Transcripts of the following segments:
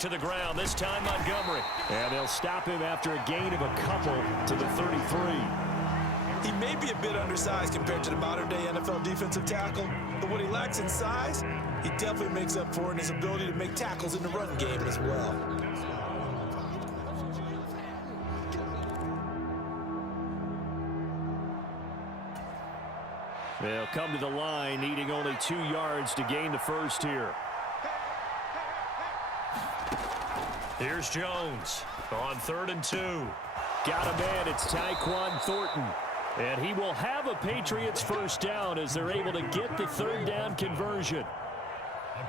to the ground, this time Montgomery. And they'll stop him after a gain of a couple to the 33. He may be a bit undersized compared to the modern-day NFL defensive tackle, but what he lacks in size, he definitely makes up for in his ability to make tackles in the run game as well. They'll come to the line, needing only 2 yards to gain the first here. Here's Jones on 3rd and 2. Got a man, it's Tyquan Thornton. And he will have a Patriots first down as they're able to get the 3rd down conversion.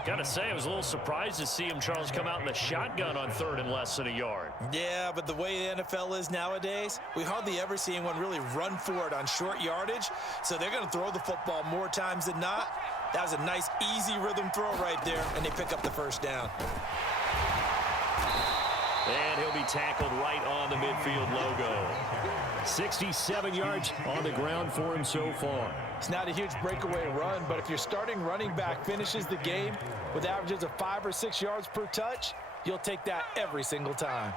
Gotta say, I was a little surprised to see him, Charles, come out in the shotgun on 3rd and less than a yard. Yeah, but the way the NFL is nowadays, we hardly ever see anyone really run for it on short yardage. So they're going to throw the football more times than not. That was a nice, easy rhythm throw right there, and they pick up the first down. And he'll be tackled right on the midfield logo. 67 yards on the ground for him so far. It's not a huge breakaway run, but if your starting running back finishes the game with averages of 5 or 6 yards per touch, you'll take that every single time.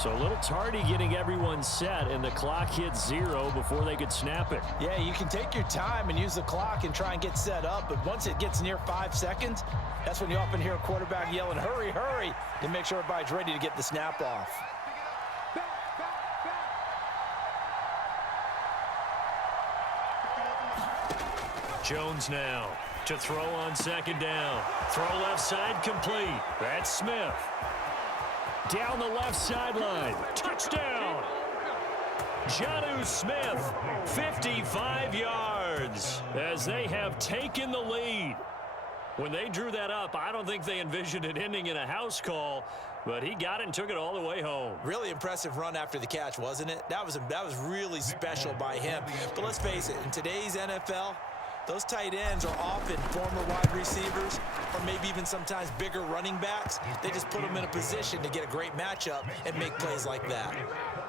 So a little tardy getting everyone set, and the clock hits 0 before they could snap it. Yeah, you can take your time and use the clock and try and get set up, but once it gets near 5 seconds, that's when you often hear a quarterback yelling, hurry, hurry, to make sure everybody's ready to get the snap off. Jones now to throw on 2nd down. Throw left side complete. That's Smith. Down the left sideline. Touchdown! Jonnu Smith, 55 yards, as they have taken the lead. When they drew that up, I don't think they envisioned it ending in a house call, but he got it and took it all the way home. Really impressive run after the catch, wasn't it? That was really special by him. But let's face it, in today's NFL, those tight ends are often former wide receivers or maybe even sometimes bigger running backs. They just put them in a position to get a great matchup and make plays like that.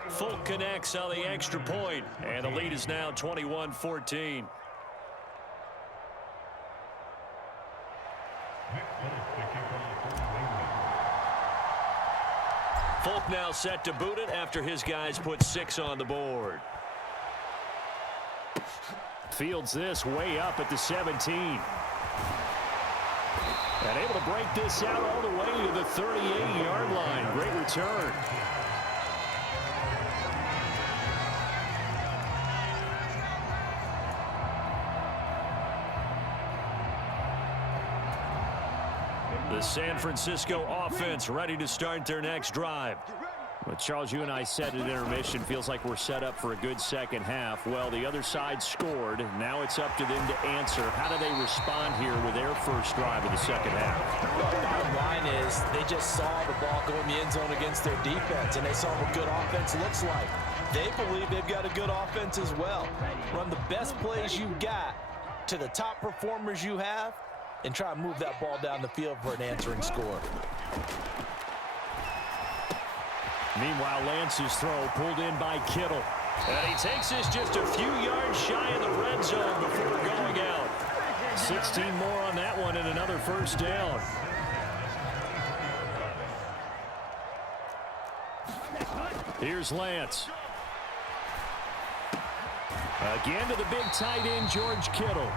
Folk connects on the extra point, and the lead is now 21-14. Folk now set to boot it after his guys put 6 on the board. Fields this way up at the 17. And able to break this out all the way to the 38-yard line. Great return. The San Francisco offense ready to start their next drive. Well, Charles, you and I said at intermission, feels like we're set up for a good second half. Well, the other side scored. Now it's up to them to answer. How do they respond here with their first drive of the second half? Well, the bottom line is they just saw the ball go in the end zone against their defense, and they saw what good offense looks like. They believe they've got a good offense as well. Run the best plays you've got to the top performers you have, and try and move that ball down the field for an answering score. Meanwhile, Lance's throw pulled in by Kittle. And he takes this just a few yards shy of the red zone before going out. 16 more on that one and another first down. Here's Lance. Again to the big tight end, George Kittle.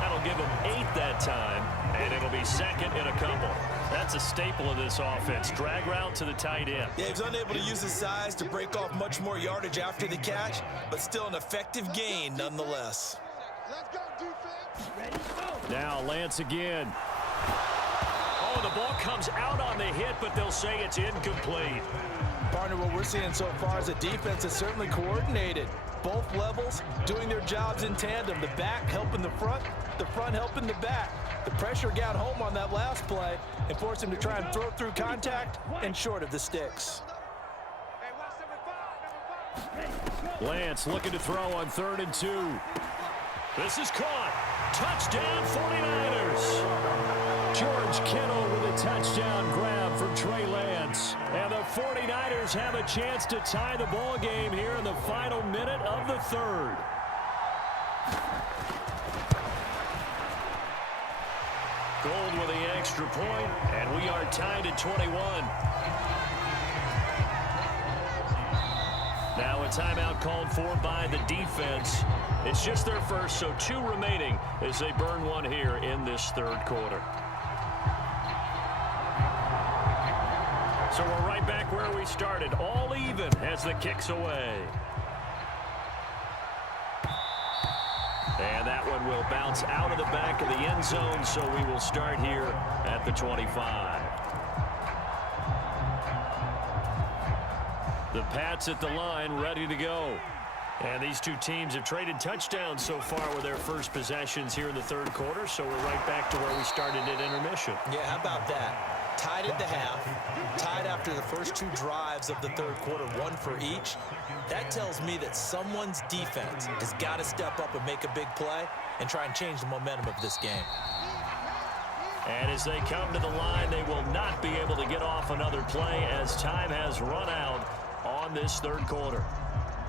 That'll give him 8 that time, and it'll be second in a couple. That's a staple of this offense. Drag route to the tight end. Yeah, he was unable to use his size to break off much more yardage after the catch, but still an effective gain nonetheless. Now Lance again. Oh, the ball comes out on the hit, but they'll say it's incomplete. Partner, what we're seeing so far is a defense that's certainly coordinated. Both levels doing their jobs in tandem. The back helping the front helping the back. The pressure got home on that last play and forced him to try and throw through contact and short of the sticks. Lance looking to throw on 3rd and 2. This is caught. Touchdown 49ers. George Kittle with a touchdown grab from Trey Lance. And the 49ers have a chance to tie the ball game here in the final minute of the third. Gold with the extra point, and we are tied at 21. Now a timeout called for by the defense. It's just their first, so 2 remaining as they burn one here in this third quarter. So we're right back where we started, all even as the kick's away. And that one will bounce out of the back of the end zone, so we will start here at the 25. The Pats at the line, ready to go. And these two teams have traded touchdowns so far with their first possessions here in the third quarter, so we're right back to where we started at intermission. Yeah, how about that? Tied at the half, tied after the first 2 drives of the third quarter, 1 for each. That tells me that someone's defense has got to step up and make a big play and try and change the momentum of this game. And as they come to the line, they will not be able to get off another play as time has run out on this third quarter.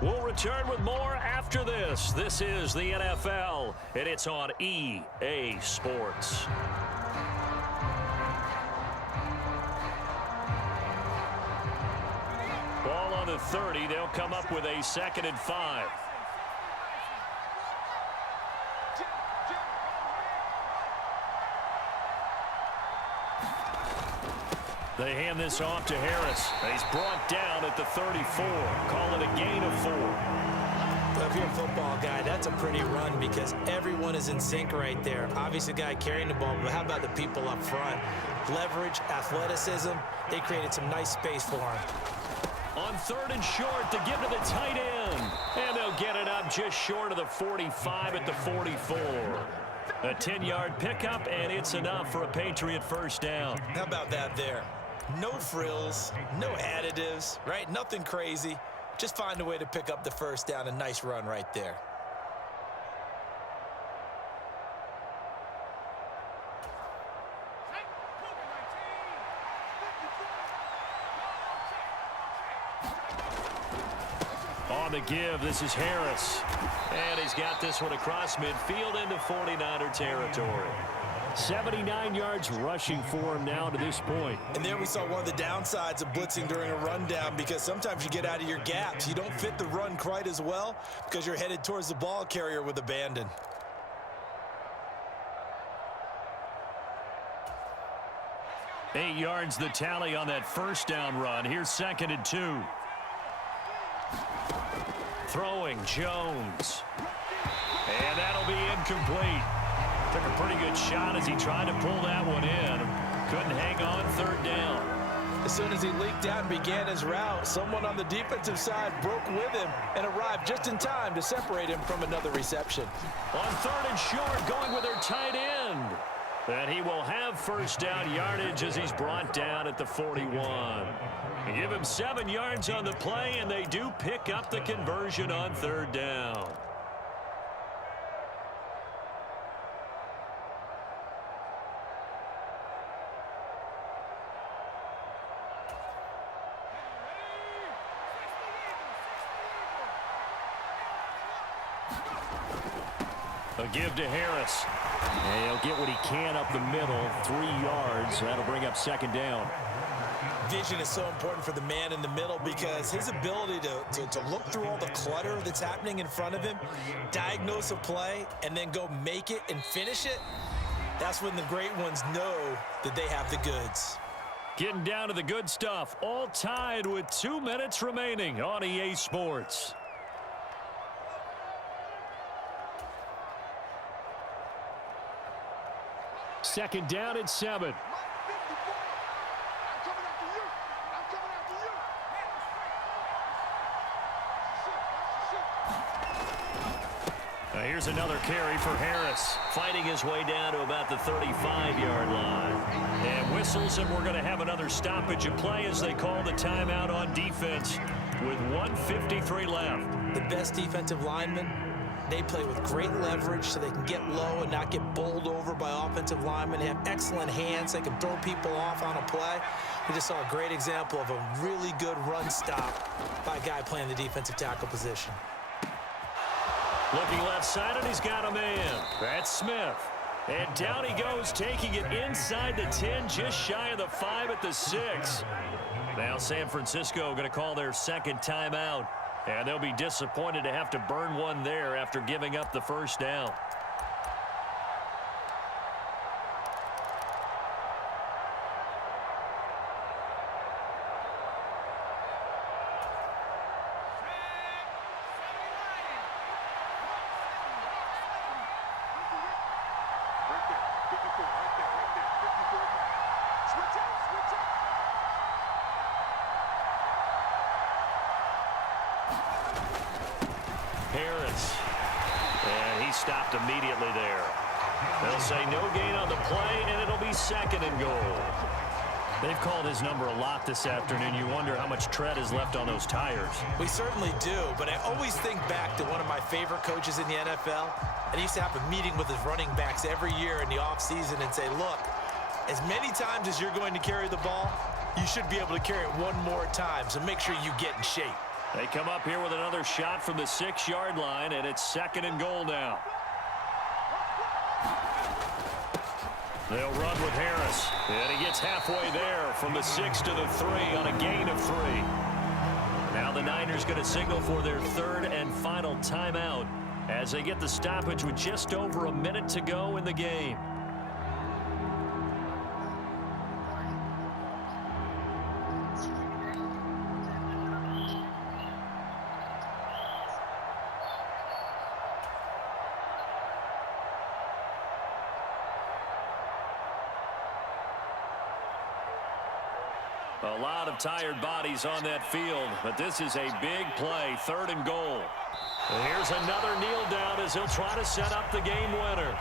We'll return with more after this. This is the NFL, and it's on EA Sports. Ball on the 30. They'll come up with a 2nd and 5. They hand this off to Harris. He's brought down at the 34. Call it a gain of 4. Well, if you're a football guy, that's a pretty run because everyone is in sync right there. Obviously, the guy carrying the ball, but how about the people up front? Leverage, athleticism. They created some nice space for him. On 3rd and short to give to the tight end. And they'll get it up just short of the 45 at the 44. A 10-yard pickup, and it's enough for a Patriot first down. How about that there? No frills, no additives, right? Nothing crazy. Just find a way to pick up the first down. A nice run right there. On the give, this is Harris. And he's got this one across midfield into 49er territory. 79 yards rushing for him now to this point. And there we saw one of the downsides of blitzing during a rundown because sometimes you get out of your gaps. You don't fit the run quite as well because you're headed towards the ball carrier with abandon. Eight yards the tally on that first down run. Here's 2nd and 2. Throwing Jones. And that'll be incomplete. Took a pretty good shot as he tried to pull that one in. Couldn't hang on 3rd down. As soon as he leaked out and began his route, someone on the defensive side broke with him and arrived just in time to separate him from another reception. On 3rd and short, going with their tight end. And he will have first down yardage as he's brought down at the 41. They give him 7 yards on the play, and they do pick up the conversion on 3rd down. A give to Harris. And he'll get what he can up the middle, 3 yards. That'll bring up 2nd down. Vision is so important for the man in the middle because his ability to look through all the clutter that's happening in front of him, diagnose a play, and then go make it and finish it, that's when the great ones know that they have the goods. Getting down to the good stuff, all tied with 2 minutes remaining on EA Sports. Second down at 7. Now here's another carry for Harris, fighting his way down to about the 35-yard line. And whistles, and we're going to have another stoppage of play as they call the timeout on defense with 1:53 left. The best defensive lineman They play with great leverage so they can get low and not get bowled over by offensive linemen. They have excellent hands. They can throw people off on a play. We just saw a great example of a really good run stop by a guy playing the defensive tackle position. Looking left side, and he's got a man. That's Smith. And down he goes, taking it inside the 10, just shy of the 5 at the 6. Now San Francisco going to call their second timeout. And they'll be disappointed to have to burn one there after giving up the first down. And he stopped immediately there. They'll say no gain on the play, and it'll be second and goal. They've called his number a lot this afternoon. You wonder how much tread is left on those tires. We certainly do, but I always think back to one of my favorite coaches in the NFL, and he used to have a meeting with his running backs every year in the offseason and say, look, as many times as you're going to carry the ball, you should be able to carry it one more time, so make sure you get in shape. They come up here with another shot from the 6-yard line, and it's second and goal now. They'll run with Harris, and he gets halfway there from the 6 to the 3 on a gain of 3. Now the Niners going to signal for their third and final timeout as they get the stoppage with just over a minute to go in the game. A lot of tired bodies on that field, but this is a big play, third and goal. And here's another kneel down as he'll try to set up the game winner.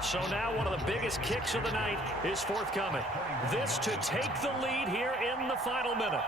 So now one of the biggest kicks of the night is forthcoming. This to take the lead here in the final minute.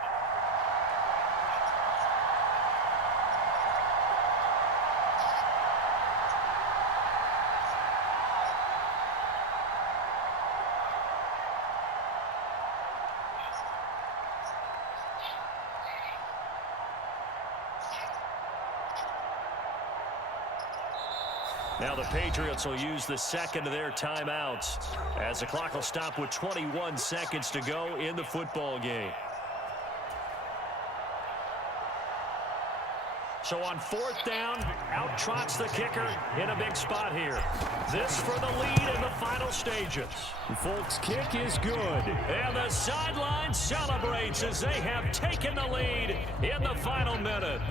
Now the Patriots will use the second of their timeouts as the clock will stop with 21 seconds to go in the football game. So on fourth down, out trots the kicker in a big spot here. This for the lead in the final stages. Folks, kick is good. And the sideline celebrates as they have taken the lead in the final minute.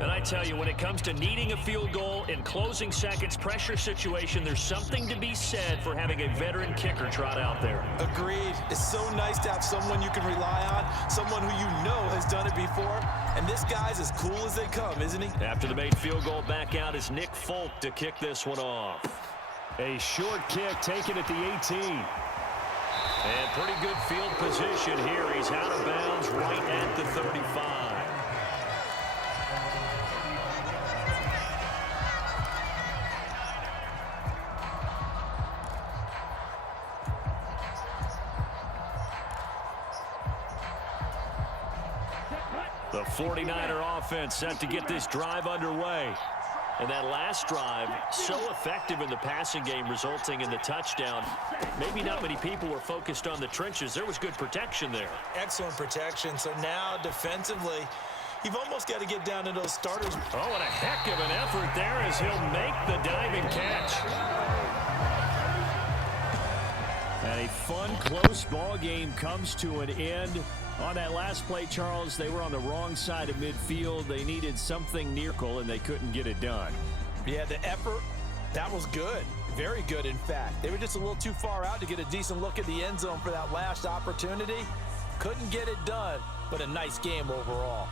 And I tell you, when it comes to needing a field goal in closing seconds, pressure situation, there's something to be said for having a veteran kicker trot out there. Agreed. It's so nice to have someone you can rely on, someone who you know has done it before. And this guy's as cool as they come, isn't he? After the made field goal, back out is Nick Folk to kick this one off. A short kick taken at the 18. And pretty good field position here. He's out of bounds right at the 35. The 49er offense set to get this drive underway. And that last drive, so effective in the passing game, resulting in the touchdown. Maybe not many people were focused on the trenches. There was good protection there. Excellent protection. So now, defensively, you've almost got to get down to those starters. Oh, and a heck of an effort there as he'll make the diving catch. And a fun, close ball game comes to an end. On that last play, Charles, they were on the wrong side of midfield. They needed something near goal, and they couldn't get it done. Yeah, the effort, that was good. Very good, in fact. They were just a little too far out to get a decent look at the end zone for that last opportunity. Couldn't get it done, but a nice game overall.